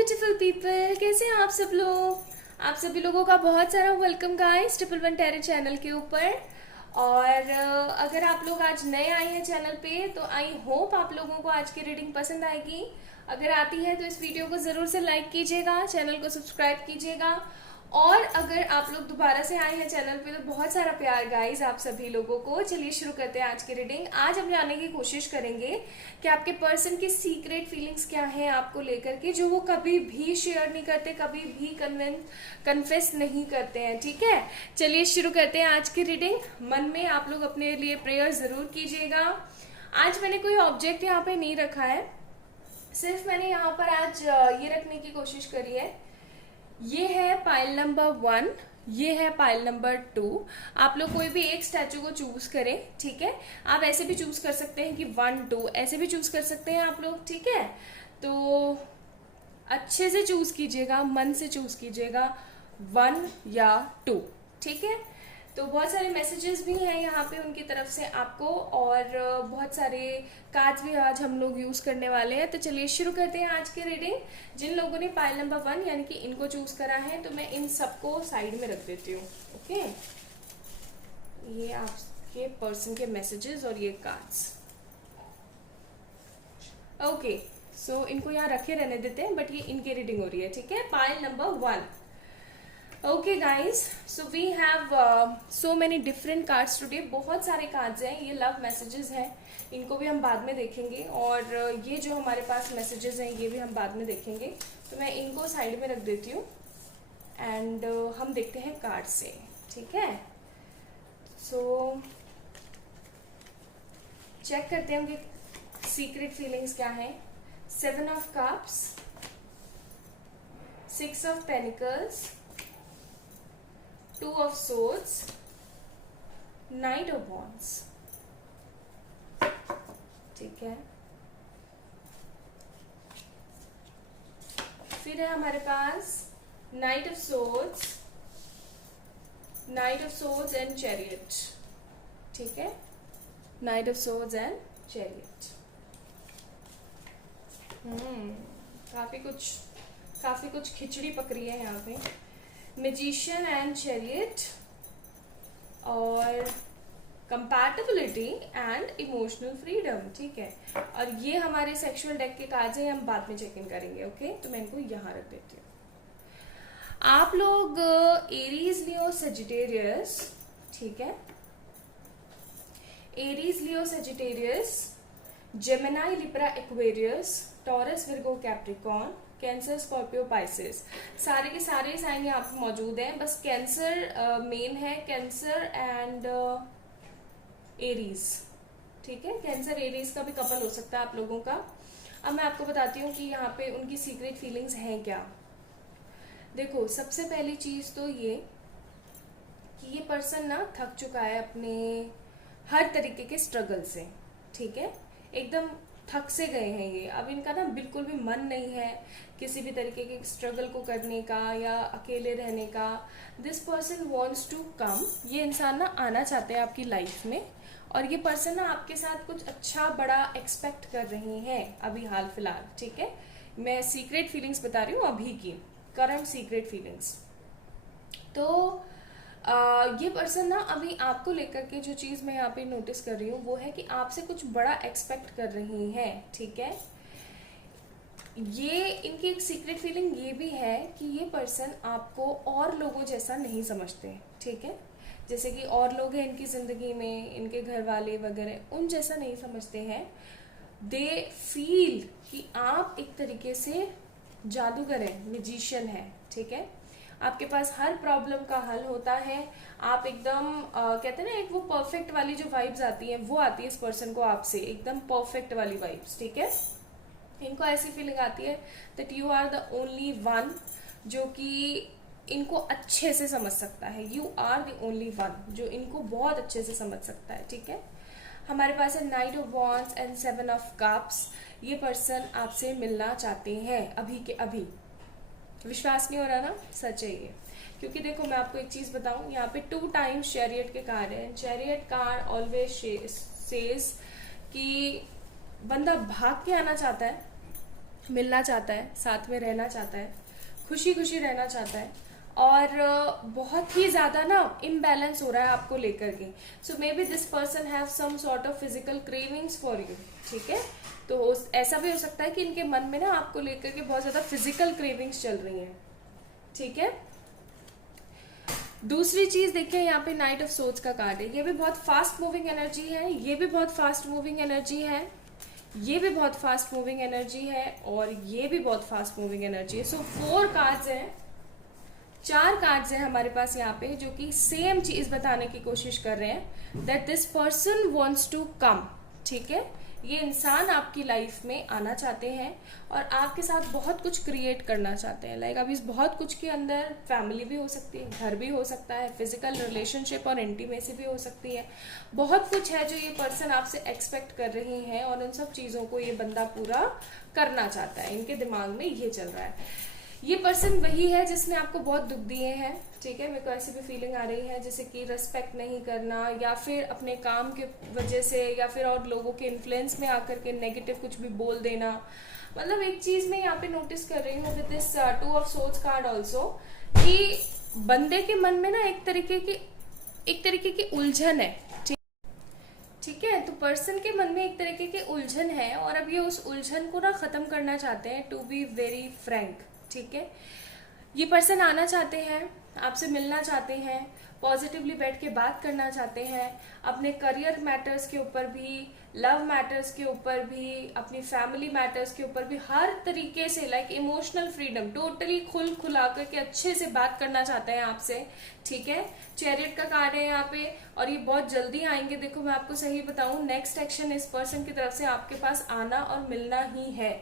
Beautiful people, कैसे हैं आप सब लोग। आप सभी लोगों का बहुत सारा welcome guys triple 1 tarot channel के ऊपर। और अगर आप लोग आज नए आए हैं चैनल पे तो आई होप आप लोगों को आज की रीडिंग पसंद आएगी। अगर आती है तो इस वीडियो को ज़रूर से लाइक कीजिएगा, चैनल को सब्सक्राइब कीजिएगा। और अगर आप लोग दोबारा से आए हैं चैनल पे तो बहुत सारा प्यार गाइस आप सभी लोगों को। चलिए शुरू करते हैं आज की रीडिंग। आज हम जानने की कोशिश करेंगे कि आपके पर्सन की सीक्रेट फीलिंग्स क्या हैं आपको लेकर के, जो वो कभी भी शेयर नहीं करते, कभी भी कन्फेस नहीं करते हैं। ठीक है, चलिए शुरू करते हैं आज की रीडिंग। मन में आप लोग अपने लिए प्रेयर जरूर कीजिएगा। आज मैंने कोई ऑब्जेक्ट यहाँ पे नहीं रखा है, सिर्फ मैंने यहाँ पर आज ये रखने की कोशिश करी है। ये है पाइल नंबर 1, ये है पाइल नंबर 2। आप लोग कोई भी एक स्टैचू को चूज करें, ठीक है। आप ऐसे भी चूज कर सकते हैं कि 1 2 ऐसे भी चूज कर सकते हैं आप लोग, ठीक है। तो अच्छे से चूज कीजिएगा, मन से चूज कीजिएगा 1 या 2, ठीक है। तो बहुत सारे मैसेजेस भी हैं यहाँ पे उनकी तरफ से आपको, और बहुत सारे कार्ड्स भी आज हम लोग यूज करने वाले हैं। तो चलिए शुरू करते हैं आज की रीडिंग। जिन लोगों ने पाइल नंबर 1 यानी कि इनको चूज करा है तो मैं इन सबको साइड में रख देती हूँ। ओके, ये आपके पर्सन के मैसेजेस और ये कार्ड्स। ओके, सो इनको यहाँ रखे रहने देते हैं, बट ये इनकी रीडिंग हो रही है, ठीक है। Pile number 1। Okay guys, so we have so many different cards today. बहुत सारे कार्ड्स हैं, ये लव मैसेजेस हैं, इनको भी हम बाद में देखेंगे। और ये जो हमारे पास मैसेजेस हैं ये भी हम बाद में देखेंगे। तो मैं इनको साइड में रख देती हूँ एंड हम देखते हैं कार्ड से, ठीक है। सो चेक करते हैं उनकी सीक्रेट फीलिंग्स क्या है। 7 of cups, 6 of pentacles, 2 of swords, Knight of Wands, ठीक है। फिर है हमारे पास Knight of Swords, Knight of Swords and Chariot, ठीक है। Knight of Swords and Chariot। काफी कुछ खिचड़ी पक रही है यहाँ पे। मैजिशियन एंड चैरियट और कंपैटिबिलिटी एंड इमोशनल फ्रीडम, ठीक है। और ये हमारे सेक्सुअल डेक के कार्ड्स हैं, हम बाद में चेक इन करेंगे। ओके, तो मैं इनको यहाँ रख देती हूँ। आप लोग एरीज, लियो, सजिटेरियस, ठीक है। Aries, Leo, Sagittarius, Gemini, Libra, Aquarius, Taurus, Virgo, Capricorn, Cancer, Scorpio, Pisces, सारे के सारे साइन यहाँ पे मौजूद हैं। बस कैंसर मेन है, कैंसर एंड एरीज, ठीक है। कैंसर एरीज का भी कपल हो सकता है आप लोगों का। अब मैं आपको बताती हूँ कि यहाँ पे उनकी सीक्रेट फीलिंग्स हैं क्या। देखो, सबसे पहली चीज तो ये कि ये पर्सन ना थक चुका है अपने हर तरीके के स्ट्रगल से, ठीक है। एकदम थक से गए हैं ये। अब इनका ना बिल्कुल भी मन नहीं है किसी भी तरीके के स्ट्रगल को करने का या अकेले रहने का। This person wants to come, ये इंसान ना आना चाहते हैं आपकी लाइफ में। और ये पर्सन ना आपके साथ कुछ अच्छा बड़ा एक्सपेक्ट कर रहे हैं अभी हाल फिलहाल, ठीक है। मैं सीक्रेट फीलिंग्स बता रही हूँ अभी की, करंट सीक्रेट फीलिंग्स। तो ये पर्सन ना अभी आपको लेकर के जो चीज मैं यहाँ पे नोटिस कर रही हूँ वो है कि आपसे कुछ बड़ा एक्सपेक्ट कर रही हैं, ठीक है। ये इनकी एक सीक्रेट फीलिंग ये भी है कि ये पर्सन आपको और लोगों जैसा नहीं समझते, ठीक है। जैसे कि और लोग हैं इनकी जिंदगी में, इनके घर वाले वगैरह, उन जैसा नहीं समझते हैं। दे फील कि आप एक तरीके से जादूगर हैं, मैजिशियन है, ठीक है। आपके पास हर प्रॉब्लम का हल होता है। आप एकदम कहते हैं ना, एक वो परफेक्ट वाली जो वाइब्स आती हैं वो आती है इस पर्सन को आपसे, एकदम परफेक्ट वाली वाइब्स, ठीक है। इनको ऐसी फीलिंग आती है that you are the only one जो कि इनको अच्छे से समझ सकता है। You are the only one जो इनको बहुत अच्छे से समझ सकता है, ठीक है। हमारे पास है night of wands and 7 of cups. ये पर्सन आपसे मिलना चाहते हैं अभी के अभी। विश्वास नहीं हो रहा ना, सच है ये। क्योंकि देखो मैं आपको एक चीज बताऊं, यहाँ पे 2 टाइम्स चैरियट के कार्ड है। चैरियट कार्ड ऑलवेज सेज कि बंदा भाग के आना चाहता है मिलना चाहता है, साथ में रहना चाहता है, खुशी खुशी रहना चाहता है, और बहुत ही ज़्यादा ना इम्बैलेंस हो रहा है आपको लेकर के. So may be this person have some sort of physical cravings for you. ठीक है, तो ऐसा भी हो सकता है कि इनके मन में ना आपको लेकर के बहुत ज़्यादा फिजिकल क्रेविंग्स चल रही हैं. ठीक है. दूसरी चीज देखिए, यहाँ पे नाइट ऑफ सोर्ड्स का कार्ड है. ये भी बहुत फास्ट मूविंग एनर्जी है, ये भी बहुत फास्ट मूविंग एनर्जी है, ये भी बहुत फास्ट मूविंग एनर्जी है, और ये भी बहुत फास्ट मूविंग एनर्जी है. सो 4 कार्ड्स हैं, 4 कार्ड्स हैं हमारे पास यहाँ पे, जो कि सेम चीज बताने की कोशिश कर रहे हैं, that this person wants to come. ठीक है, ये इंसान आपकी लाइफ में आना चाहते हैं और आपके साथ बहुत कुछ क्रिएट करना चाहते हैं. लाइक अभी इस बहुत कुछ के अंदर फैमिली भी हो सकती है, घर भी हो सकता है, फिजिकल रिलेशनशिप और इंटीमेसी भी हो सकती है. बहुत कुछ है जो ये पर्सन आपसे एक्सपेक्ट कर रही हैं, और उन सब चीज़ों को ये बंदा पूरा करना चाहता है. इनके दिमाग में ये चल रहा है. ये पर्सन वही है जिसने आपको बहुत दुख दिए हैं. ठीक है, मेरे को ऐसी भी फीलिंग आ रही है जैसे कि रिस्पेक्ट नहीं करना, या फिर अपने काम के वजह से, या फिर और लोगों के इन्फ्लुएंस में आकर के नेगेटिव कुछ भी बोल देना. मतलब एक चीज मैं यहाँ पे नोटिस कर रही हूँ with this 2 of swords card also, कि बंदे के मन में ना एक तरीके की उलझन है. ठीक है, तो पर्सन के मन में एक तरीके की उलझन है, और अब ये उस उलझन को ना खत्म करना चाहते हैं, टू बी वेरी फ्रैंक. ठीक है, ये पर्सन आना चाहते हैं, आपसे मिलना चाहते हैं, पॉजिटिवली बैठ के बात करना चाहते हैं, अपने करियर मैटर्स के ऊपर भी, लव मैटर्स के ऊपर भी, अपनी फैमिली मैटर्स के ऊपर भी, हर तरीके से लाइक इमोशनल फ्रीडम, टोटली खुला करके अच्छे से बात करना चाहते हैं आपसे. ठीक है, चैरियट का कार्ड है यहाँ पे, और ये बहुत जल्दी आएंगे. देखो मैं आपको सही बताऊं, नेक्स्ट एक्शन इस पर्सन की तरफ से आपके पास आना और मिलना ही है.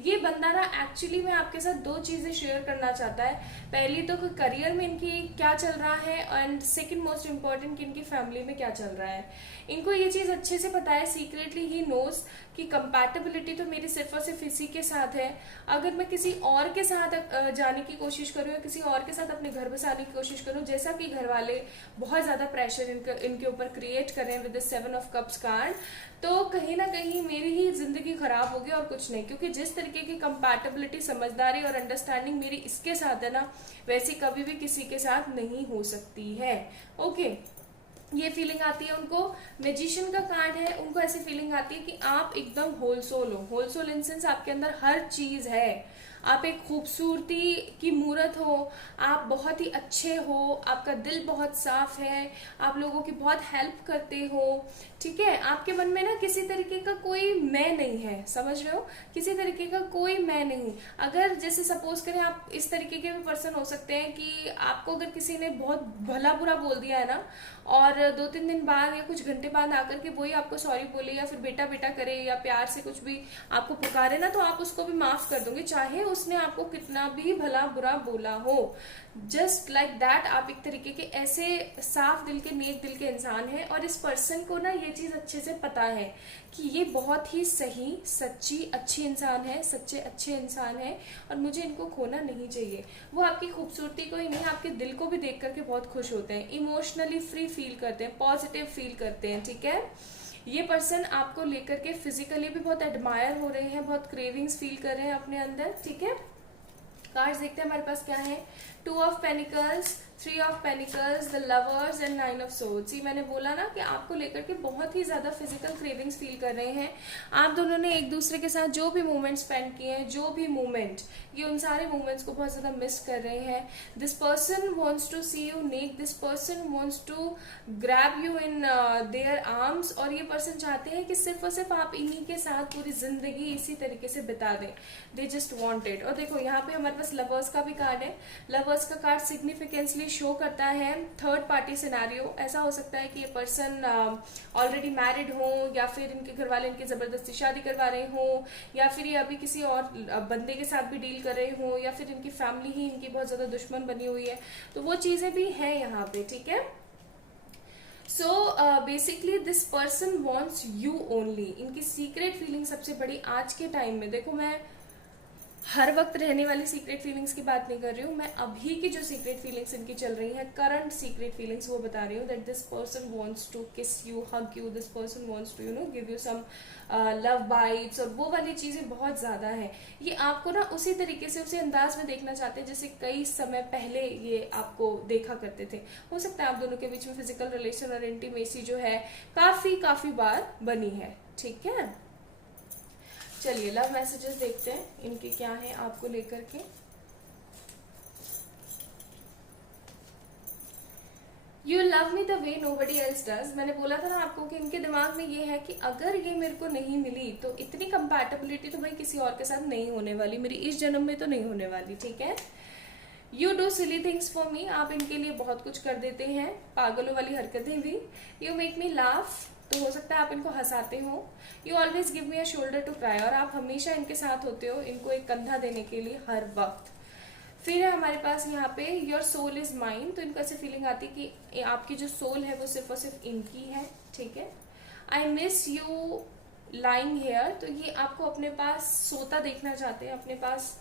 ये बंदा ना एक्चुअली में आपके साथ 2 चीजें शेयर करना चाहता है. पहली तो करियर में इनकी क्या चल रहा है, एंड सेकंड मोस्ट इम्पोर्टेंट कि इनकी फैमिली में क्या चल रहा है. इनको ये चीज अच्छे से पता है, सीक्रेटली ही नोज कि कंपैटिबिलिटी तो मेरी सिर्फ और सिर्फ इसी के साथ है. अगर मैं किसी और के साथ जाने की कोशिश करूँ, या किसी और के साथ अपने घर बसाने की कोशिश करूँ, जैसा कि घर वाले बहुत ज्यादा प्रेशर इनके ऊपर क्रिएट कर रहे हैं with the 7 of cups card, तो कहीं ना कहीं मेरी ही जिंदगी खराब होगी और कुछ नहीं. क्योंकि जिस तरीके की कंपैटिबिलिटी, समझदारी और अंडरस्टैंडिंग मेरी इसके साथ है ना, वैसी कभी भी किसी के साथ नहीं हो सकती है. ओके, ये फीलिंग आती है उनको. मैजिशियन का कार्ड है, उनको ऐसी फीलिंग आती है कि आप एकदम होलसोल हो. होलसोल इन सेंस आपके अंदर हर चीज है, आप एक खूबसूरती की मूरत हो, आप बहुत ही अच्छे हो, आपका दिल बहुत साफ है, आप लोगों की बहुत हेल्प करते हो. ठीक है, आपके मन में ना किसी तरीके का कोई मैं नहीं है, समझ रहे हो, किसी तरीके का कोई मैं नहीं. अगर जैसे सपोज करें, आप इस तरीके के भी पर्सन हो सकते हैं कि आपको अगर किसी ने बहुत भला बुरा बोल दिया है ना, और 2-3 दिन बाद या कुछ घंटे बाद आकर के वही आपको सॉरी बोले, या फिर बेटा बेटा करे, या प्यार से कुछ भी आपको पुकारे ना, तो आप उसको भी माफ कर दोगे, चाहे उसने आपको कितना भी भला बुरा बोला हो. जस्ट लाइक दैट, आप एक तरीके के ऐसे साफ दिल के, नेक दिल के इंसान हैं. और इस पर्सन को ना ये चीज अच्छे से पता है कि ये बहुत ही सही, सच्ची, अच्छी इंसान है, सच्चे अच्छे इंसान है, और मुझे इनको खोना नहीं चाहिए. वो आपकी खूबसूरती को ही नहीं, आपके दिल को भी देख करके बहुत खुश होते हैं, इमोशनली फ्री फील करते हैं, पॉजिटिव फील करते हैं. ठीक है, ये पर्सन आपको लेकर के फिजिकली भी बहुत एडमायर हो रहे हैं, बहुत क्रेविंग्स फील कर रहे हैं अपने अंदर. ठीक है, कार्ड्स देखते हैं हमारे पास क्या है. 2 of pentacles, 3 of pentacles, the lovers and 9 of swords. ये मैंने बोला ना कि आपको लेकर के बहुत ही ज्यादा फिजिकल क्रेविंग्स फील कर रहे हैं. आप दोनों ने एक दूसरे के साथ जो भी मोमेंट स्पेंड किए हैं, जो भी मोमेंट, ये उन सारे मोमेंट्स को बहुत ज्यादा मिस कर रहे हैं. This person wants to see you neck, this person wants to grab you in their arms. और ये पर्सन चाहते हैं कि सिर्फ और सिर्फ आप इन्हीं के साथ पूरी जिंदगी इसी तरीके से बिता दें. They just want it. और देखो यहाँ पे हमारे पास लवर्स का भी कार्ड है. लवर्स का कार्ड सिग्निफिकेंसली शो करता है थर्ड पार्टी सिनेरियो. ऐसा हो सकता है कि ये पर्सन ऑलरेडी मैरिड हो, या फिर इनके घर वाले इनकी जबरदस्ती शादी करवा रहे हो, या फिर ये अभी किसी और बंदे के साथ भी डील कर रहे हो, या फिर इनकी फैमिली ही इनकी बहुत ज्यादा दुश्मन बनी हुई है. तो वो चीजें भी हैं यहाँ पे. ठीक है, so basically this person wants you only. इनकी सीक्रेट फीलिंग सबसे बड़ी आज के टाइम में, देखो मैं हर वक्त रहने वाली सीक्रेट फीलिंग्स की बात नहीं कर रही हूँ मैं, अभी की जो सीक्रेट फीलिंग्स इनकी चल रही हैं, करंट सीक्रेट फीलिंग्स वो बता रही हूँ। That this person wants to kiss you, hug you, this person wants to give you some love bites, और वो वाली चीजें बहुत ज्यादा है। ये आपको ना उसी तरीके से, उसी अंदाज में देखना चाहते हैं जैसे कई समय पहले ये आपको देखा करते थे। हो सकता है आप दोनों के बीच में फिजिकल रिलेशन और इंटीमेसी जो है काफी बार बनी है, ठीक है। चलिए लव मैसेजेस देखते हैं इनके क्या है आपको लेकर के। You love me the way nobody else does. मैंने बोला था ना आपको कि इनके दिमाग में ये है कि अगर ये मेरे को नहीं मिली तो इतनी कंपैटिबिलिटी तो भाई किसी और के साथ नहीं होने वाली, मेरी इस जन्म में तो नहीं होने वाली, ठीक है। You do silly things for me. आप इनके लिए बहुत कुछ कर देते हैं, पागलों वाली हरकतें भी। यू मेक मी लाफ, तो हो सकता है आप इनको हंसाते हो। You always give me a shoulder to cry, और आप हमेशा इनके साथ होते हो इनको एक कंधा देने के लिए हर वक्त। फिर है हमारे पास यहाँ पे योर सोल इज माइन, तो इनको ऐसे फीलिंग आती है कि आपकी जो सोल है वो सिर्फ और सिर्फ इनकी है, ठीक है। I miss you lying here, तो ये आपको अपने पास सोता देखना चाहते हैं, अपने पास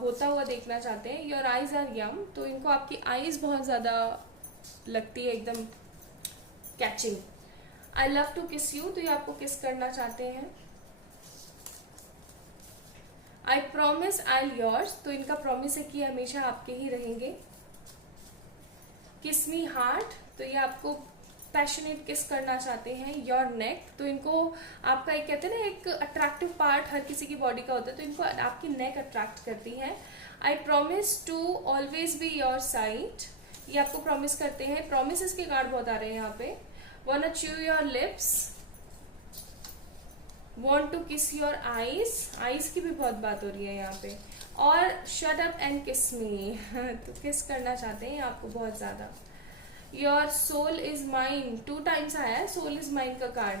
होता हुआ देखना चाहते हैं। योर आईज आर यम, तो इनको आपकी आईज बहुत ज्यादा लगती है एकदम catching. I love to kiss you, तो ये आपको किस करना चाहते हैं। आई प्रॉमिस आई योर्स, तो इनका प्रॉमिस है कि हमेशा आपके ही रहेंगे। किस मी हार्ट, तो ये आपको पैशनेट किस करना चाहते हैं। योर नेक, तो इनको आपका एक कहते हैं ना एक अट्रैक्टिव पार्ट हर किसी की बॉडी का होता है, तो इनको आपकी नेक अट्रैक्ट करती है। I promise to always be your side, ये आपको प्रॉमिस करते हैं। प्रॉमिस के कार्ड बहुत आ रहे हैं यहाँ पे। Want to chew your lips, want to kiss your eyes, eyes की भी बहुत बात हो रही है यहाँ पे। और shut up and kiss me, तो किस करना चाहते हैं आपको बहुत ज्यादा। your soul is mine, 2 times आया है soul is mine का card.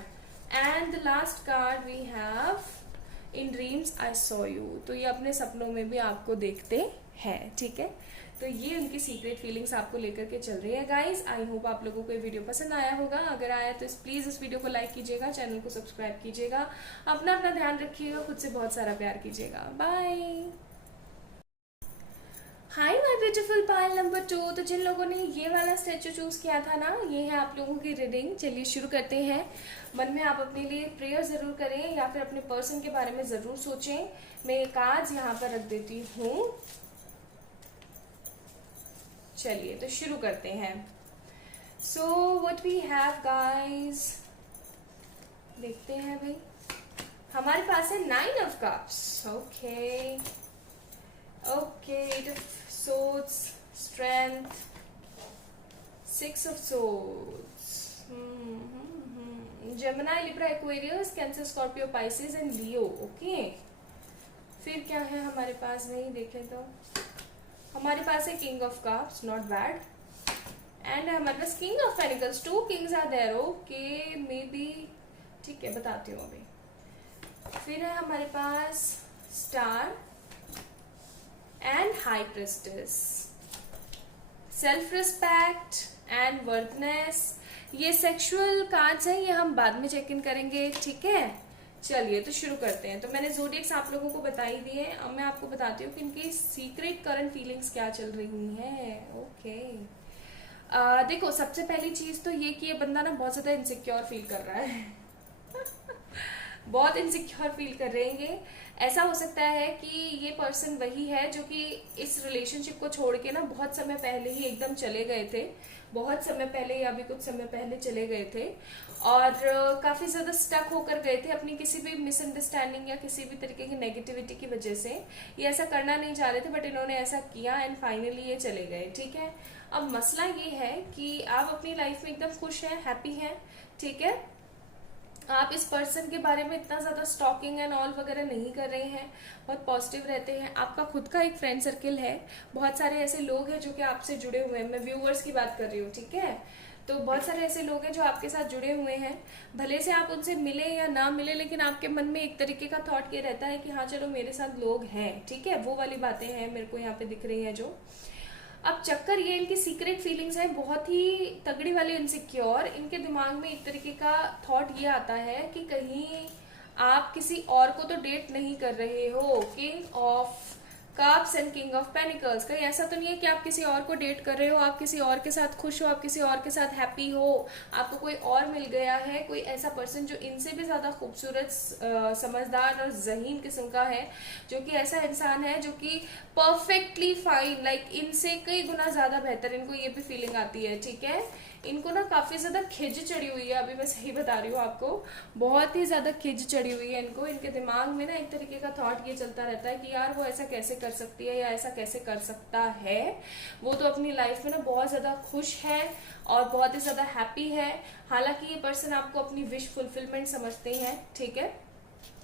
and the last card we have in dreams I saw you, तो ये अपने सपनों में भी आपको देखते हैं, ठीक है। तो ये उनकी सीक्रेट फीलिंग्स आपको लेकर के चल रही है गाइस। आई होप आप लोगों को ये वीडियो पसंद आया होगा। अगर आया तो प्लीज इस वीडियो को लाइक कीजिएगा, चैनल को सब्सक्राइब कीजिएगा, अपना ध्यान रखिएगा, खुद से बहुत सारा प्यार कीजिएगा। Bye. Hi my beautiful pile number 2। तो जिन लोगों ने ये वाला स्टैचू चूज किया था ना, ये है आप लोगों की रीडिंग। चलिए शुरू करते हैं। मन में आप अपने लिए प्रेयर जरूर करें या फिर अपने पर्सन के बारे में जरूर सोचें। मैं एक कार्ड यहाँ पर रख देती हूँ। चलिए तो शुरू करते हैं। So what we have guys, देखते हैं भाई। हमारे पास है 9 of cups, okay okay, 8 of swords, strength, 6 of swords, Gemini, Libra, Aquarius, Cancer, Scorpio, Pisces and Leo, okay. फिर क्या है हमारे पास, नहीं देखें तो हमारे पास है king of cups, not bad. And हमारे पास king of pentacles, 2 kings are there, okay may be, ठीक है बताती हूँ अभी। फिर है हमारे पास star and high prestige, self respect and worthness. ये सेक्सुअल कार्ड्स हैं, ये हम बाद में चेक इन करेंगे, ठीक है। चलिए तो शुरू करते हैं। तो मैंने ज़ोडिएक्स आप लोगों को बता ही दिए, अब मैं आपको बताती हूँ कि इनकी सीक्रेट करंट फीलिंग्स क्या चल रही हैं, ओके। देखो सबसे पहली चीज तो ये कि ये बंदा ना बहुत ज्यादा इनसिक्योर फील कर रहा है बहुत इनसिक्योर फील कर रहे हैं ये। ऐसा हो सकता है कि ये पर्सन वही है जो कि इस रिलेशनशिप को छोड़ के ना बहुत समय पहले ही एकदम चले गए थे, बहुत समय पहले या अभी कुछ समय पहले चले गए थे, और काफी ज्यादा स्टक होकर गए थे अपनी किसी भी मिसअंडरस्टैंडिंग या किसी भी तरीके की नेगेटिविटी की वजह से। ये ऐसा करना नहीं चाह रहे थे बट इन्होंने ऐसा किया एंड फाइनली ये चले गए, ठीक है। अब मसला ये है कि आप अपनी लाइफ में एकदम खुश हैं, हैप्पी हैं, ठीक है। आप इस पर्सन के बारे में इतना ज्यादा स्टॉकिंग एंड ऑल वगैरह नहीं कर रहे हैं, बहुत पॉजिटिव रहते हैं। आपका खुद का एक फ्रेंड सर्किल है, बहुत सारे ऐसे लोग हैं जो कि आपसे जुड़े हुए हैं। मैं व्यूअर्स की बात कर रही हूँ, ठीक है। तो बहुत सारे ऐसे लोग हैं जो आपके साथ जुड़े हुए हैं, भले से आप उनसे मिले या ना मिले, लेकिन आपके मन में एक तरीके का थॉट ये रहता है कि हाँ चलो मेरे साथ लोग हैं, ठीक है। वो वाली बातें हैं मेरे को यहाँ पे दिख रही हैं जो। अब चक्कर ये, इनकी सीक्रेट फीलिंग्स है बहुत ही तगड़ी वाली इनसिक्योर। इनके दिमाग में एक तरीके का थॉट ये आता है कि कहीं आप किसी और को तो डेट नहीं कर रहे हो। King of cups and king of panicles, कहीं ऐसा तो नहीं है कि आप किसी और को डेट कर रहे हो, आप किसी और के साथ खुश हो, आप किसी और के साथ हैप्पी हो, आपको कोई और मिल गया है, कोई ऐसा पर्सन जो इनसे भी ज्यादा खूबसूरत, समझदार और ज़हीन किस्म का है, जो कि ऐसा इंसान है जो कि परफेक्टली फाइन, लाइक इनसे कई गुना ज्यादा बेहतर, इनको ये भी फीलिंग आती है, ठीक है। इनको ना काफी ज्यादा खिज चढ़ी हुई है, अभी मैं सही बता रही हूँ आपको, बहुत ही ज्यादा खिज चढ़ी हुई है इनको। इनके दिमाग में ना एक तरीके का थॉट ये चलता रहता है कि यार वो ऐसा कैसे कर सकती है या ऐसा कैसे कर सकता है। वो तो अपनी लाइफ में ना बहुत ज्यादा खुश है और बहुत ही ज्यादा हैप्पी है। हालांकि ये पर्सन आपको अपनी विश फुलफिलमेंट समझते हैं, ठीक है।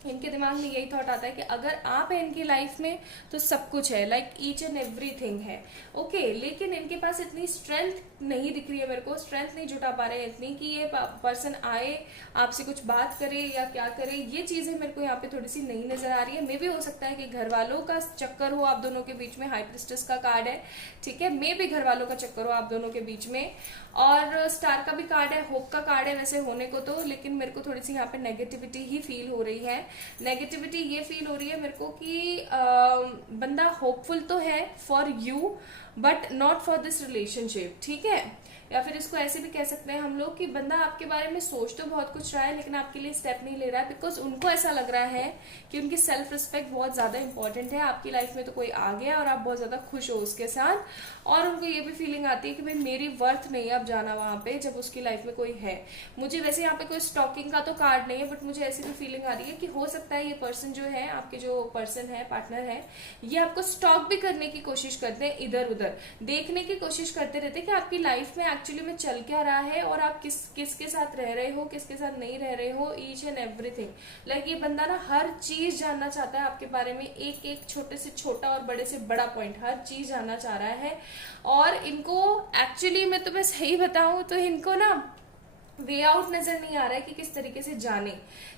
इनके दिमाग में यही थॉट आता है कि अगर आप हैं इनकी लाइफ में तो सब कुछ है, लाइक ईच एंड एवरीथिंग है, ओके। लेकिन इनके पास इतनी स्ट्रेंथ नहीं दिख रही है मेरे को, स्ट्रेंथ नहीं जुटा पा रहे हैं इतनी कि ये पर्सन आए आपसे कुछ बात करे या क्या करे। ये चीजें मेरे को यहाँ पे थोड़ी सी नहीं नजर आ रही है। मे भी हो सकता है कि घर वालों का चक्कर हो आप दोनों के बीच में, हाई प्रिस्टेस का कार्ड है, ठीक है। मे भी घर वालों का चक्कर हो आप दोनों के बीच में, और स्टार का भी कार्ड है, होप का कार्ड है वैसे होने को तो, लेकिन मेरे को थोड़ी सी यहाँ पे नेगेटिविटी ही फील हो रही है। नेगेटिविटी ये फील हो रही है मेरे को कि बंदा होपफुल तो है for you but not for this relationship, ठीक है। या फिर इसको ऐसे भी कह सकते हैं हम लोग कि बंदा आपके बारे में सोच तो बहुत कुछ रहा है लेकिन आपके लिए स्टेप नहीं ले रहा है, बिकॉज उनको ऐसा लग रहा है कि उनकी सेल्फ रिस्पेक्ट बहुत ज्यादा इंपॉर्टेंट है। आपकी लाइफ में तो कोई आ गया और आप बहुत ज्यादा खुश हो उसके साथ, और उनको ये भी फीलिंग आती है कि भाई मेरी वर्थ नहीं है अब जाना वहां पे जब उसकी लाइफ में कोई है। मुझे वैसे यहाँ पे कोई स्टॉकिंग का तो कार्ड नहीं है, बट मुझे ऐसी भी फीलिंग आ रही है कि हो सकता है ये पर्सन जो है, आपके जो पर्सन है, पार्टनर है, ये आपको स्टॉक भी करने की कोशिश करते हैं, इधर उधर देखने की कोशिश करते रहते हैं कि आपकी लाइफ में एक्चुअली में चल क्या रहा है और आप किसके साथ रह रहे हो, किसके साथ नहीं रह रहे हो, ईच एंड एवरीथिंग। लाइक ये बंदा ना हर चीज जानना चाहता है आपके बारे में, एक एक छोटे से छोटा और बड़े से बड़ा पॉइंट, हर चीज जानना चाह रहा है। और इनको एक्चुअली मैं तुम्हें सही बताऊं तो इनको ना वे आउट नजर नहीं आ रहा है कि किस तरीके से जाने।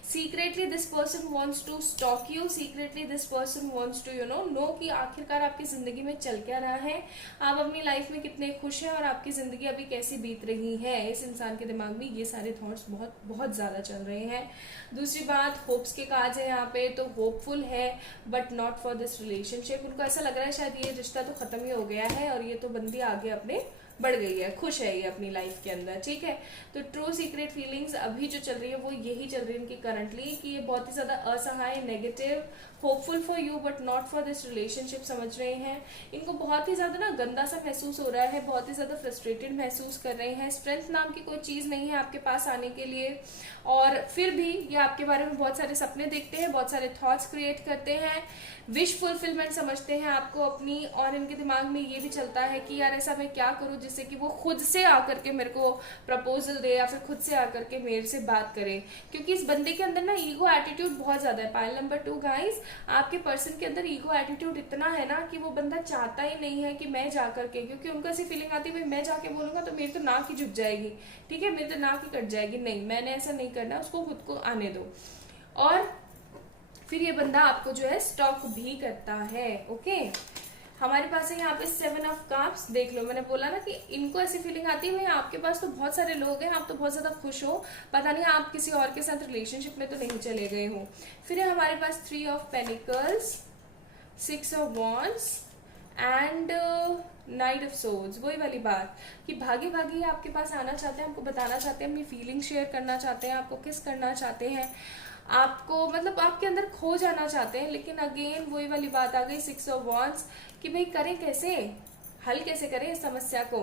Secretly this person wants to stalk you, secretly this person wants to know कि आखिरकार आपकी जिंदगी में चल क्या रहा है, आप अपनी लाइफ में कितने खुश हैं और आपकी जिंदगी अभी कैसी बीत रही है। इस इंसान के दिमाग में ये सारे थॉट्स बहुत बहुत ज्यादा चल रहे हैं। दूसरी बात, होप्स के कार्ड है यहाँ पे, तो होपफुल है but not for this relationship. उनको ऐसा लग रहा है शायद ये रिश्ता तो खत्म ही हो गया है और ये तो बंदी आगे अपने बढ़ गई है, खुश है ये अपनी लाइफ के अंदर, ठीक है। तो ट्रू सीक्रेट फीलिंग्स अभी जो चल रही है वो यही चल रही है इनकी करंटली, कि ये बहुत ही ज्यादा असहाय, negative, hopeful for you but not for this relationship समझ रहे हैं। इनको बहुत ही ज्यादा ना गंदा सा महसूस हो रहा है, बहुत ही ज्यादा फ्रस्ट्रेटेड महसूस कर रहे हैं। स्ट्रेंथ नाम की कोई चीज नहीं है आपके पास आने के लिए, और फिर भी ये आपके बारे में बहुत सारे सपने देखते हैं, बहुत सारे थॉट्स क्रिएट करते हैं, विश फुलफिलमेंट समझते हैं आपको अपनी। और इनके दिमाग में ये भी चलता है कि यार ऐसा मैं क्या करूं जिससे कि वो खुद से आकर के मेरे को प्रपोजल दे या फिर खुद से आकर के मेरे से बात करे, क्योंकि इस बंदे के अंदर ना ईगो एटीट्यूड बहुत ज्यादा है। पाइल नंबर 2 गाइस, आपके पर्सन के अंदर ईगो एटीट्यूड इतना है ना कि वो बंदा चाहता ही नहीं है कि मैं जाकर के, क्योंकि उनको ऐसी फीलिंग आती है भाई मैं जाके बोलूंगा तो मेरी तो नाक ही झुक जाएगी, ठीक है, मेरी तो नाक ही कट जाएगी, नहीं मैंने ऐसा नहीं करना, उसको खुद को आने दो। और फिर ये बंदा आपको जो है स्टॉक भी करता है, ओके। हमारे पास है यहाँ पे 7 ऑफ कप्स, देख लो मैंने बोला ना कि इनको ऐसी फीलिंग आती है भाई आपके पास तो बहुत सारे लोग हैं, आप तो बहुत ज्यादा खुश हो, पता नहीं आप किसी और के साथ रिलेशनशिप में तो नहीं चले गए हो। फिर है हमारे पास 3 of pentacles, 6 of wands and night of swords. वही वाली बात कि भागे भागे आपके पास आना चाहते हैं, आपको बताना चाहते हैं, अपनी फीलिंग शेयर करना चाहते हैं, आपको किस करना चाहते हैं, आपको मतलब आपके अंदर खो जाना चाहते हैं। लेकिन अगेन वही वाली बात आ गई 6 ऑफ वॉन्ड्स कि भाई करें कैसे, हल कैसे करें इस समस्या को।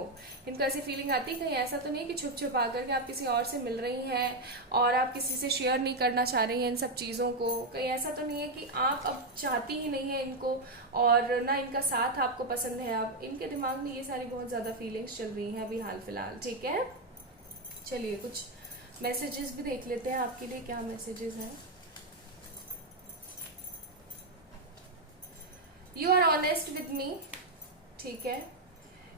इनको ऐसी फीलिंग आती है कहीं ऐसा तो नहीं कि छुप छुप आकर के आप किसी और से मिल रही हैं और आप किसी से शेयर नहीं करना चाह रही हैं इन सब चीज़ों को। कहीं ऐसा तो नहीं है कि आप अब चाहती ही नहीं है इनको और ना इनका साथ आपको पसंद है। अब इनके दिमाग में ये सारी बहुत ज़्यादा फीलिंग्स चल रही हैं अभी हाल फिलहाल, ठीक है। चलिए कुछ मैसेजेस भी देख लेते हैं आपके लिए, क्या मैसेजेस हैं। You are honest with me, ठीक है।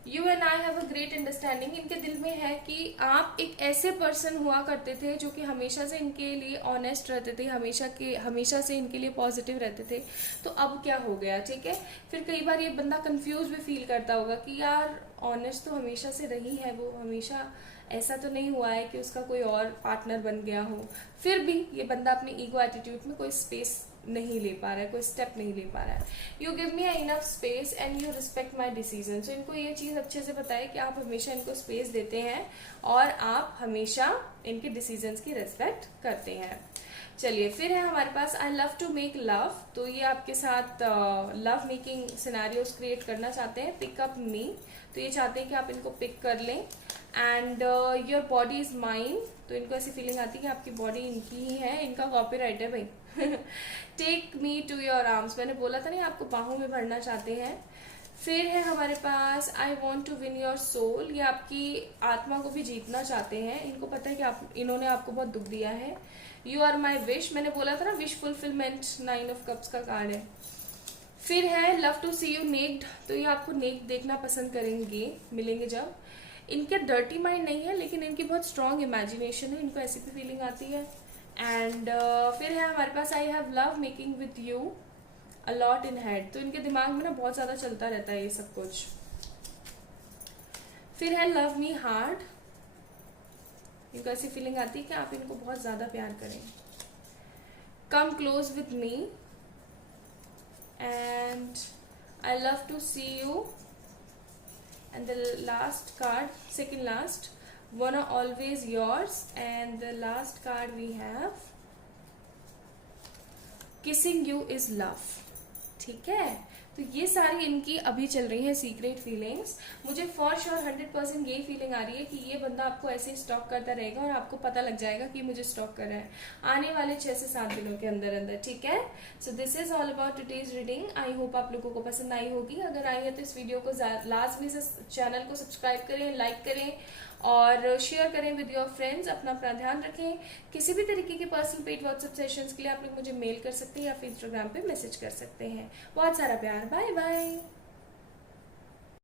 You and I have a great understanding. इनके दिल में है कि आप एक ऐसे पर्सन हुआ करते थे जो कि हमेशा से इनके लिए ऑनेस्ट रहते थे, हमेशा से इनके लिए पॉजिटिव रहते थे। तो अब क्या हो गया, ठीक है। फिर कई बार ये बंदा कंफ्यूज भी फील करता होगा कि यार ऑनेस्ट तो हमेशा से रही है वो, हमेशा ऐसा तो नहीं हुआ है कि उसका कोई और पार्टनर बन गया हो। फिर भी ये बंदा अपनी ईगो एटीट्यूड में कोई स्पेस नहीं ले पा रहा है, कोई स्टेप नहीं ले पा रहा है। You give me enough space and you respect my decision. So इनको ये चीज़ अच्छे से पता है कि आप हमेशा इनको स्पेस देते हैं और आप हमेशा इनके डिसीजंस की रिस्पेक्ट करते हैं। चलिए फिर है हमारे पास I love to make love. तो ये आपके साथ लव मेकिंग सिनेरियोस क्रिएट करना चाहते हैं। पिक अप मी, तो ये चाहते हैं कि आप इनको पिक कर लें। And your body is mine, तो इनको ऐसी फीलिंग आती है कि आपकी बॉडी इनकी ही है, इनका कॉपीराइट है भाई। Take me to your arms, मैंने बोला था नहीं, आपको बाहों में भरना चाहते हैं। फिर है हमारे पास I want to win your soul, ये आपकी आत्मा को भी जीतना चाहते हैं। इनको पता है कि इन्होंने आपको बहुत दुख दिया है। यू आर माई विश, मैंने बोला था ना विश फुलफिलमेंट, 9 ऑफ कप्स का कार्ड है। फिर है love to see you naked, तो ये आपको नेक्ड देखना पसंद करेंगे, मिलेंगे जब। इनके डर्टी माइंड नहीं है लेकिन इनकी बहुत स्ट्रॉन्ग इमेजिनेशन है, इनको ऐसी भी फीलिंग आती है। एंड फिर है हमारे पास I have love making with you a lot in head, तो इनके दिमाग में ना बहुत ज्यादा चलता रहता है ये सब कुछ। फिर है लव मी हार्ड, इनको ऐसी फीलिंग आती है कि आप इनको बहुत ज्यादा प्यार करें। Come close with me and I love to see you. And the last card, second last, wanna always yours, and the last card we have kissing you is love। ठीक है, तो ये सारी इनकी अभी चल रही है सीक्रेट फीलिंग्स। मुझे फॉर श्योर 100% यही फीलिंग आ रही है कि ये बंदा आपको ऐसे ही स्टॉक करता रहेगा और आपको पता लग जाएगा कि मुझे स्टॉक कर रहा है आने वाले 6 से 7 दिनों के अंदर अंदर, ठीक है। So this is all about today's reading. I hope आप लोगों को पसंद आई होगी। अगर आई है तो इस वीडियो को लाजमी से चैनल को सब्सक्राइब करें, लाइक करें और शेयर करें विद योर फ्रेंड्स। अपना ध्यान रखें। किसी भी तरीके के पर्सनल पेड व्हाट्सएप सेशंस के लिए आप लोग मुझे मेल कर सकते हैं या फिर इंस्टाग्राम पे मैसेज कर सकते हैं। बहुत सारा प्यार, बाय बाय।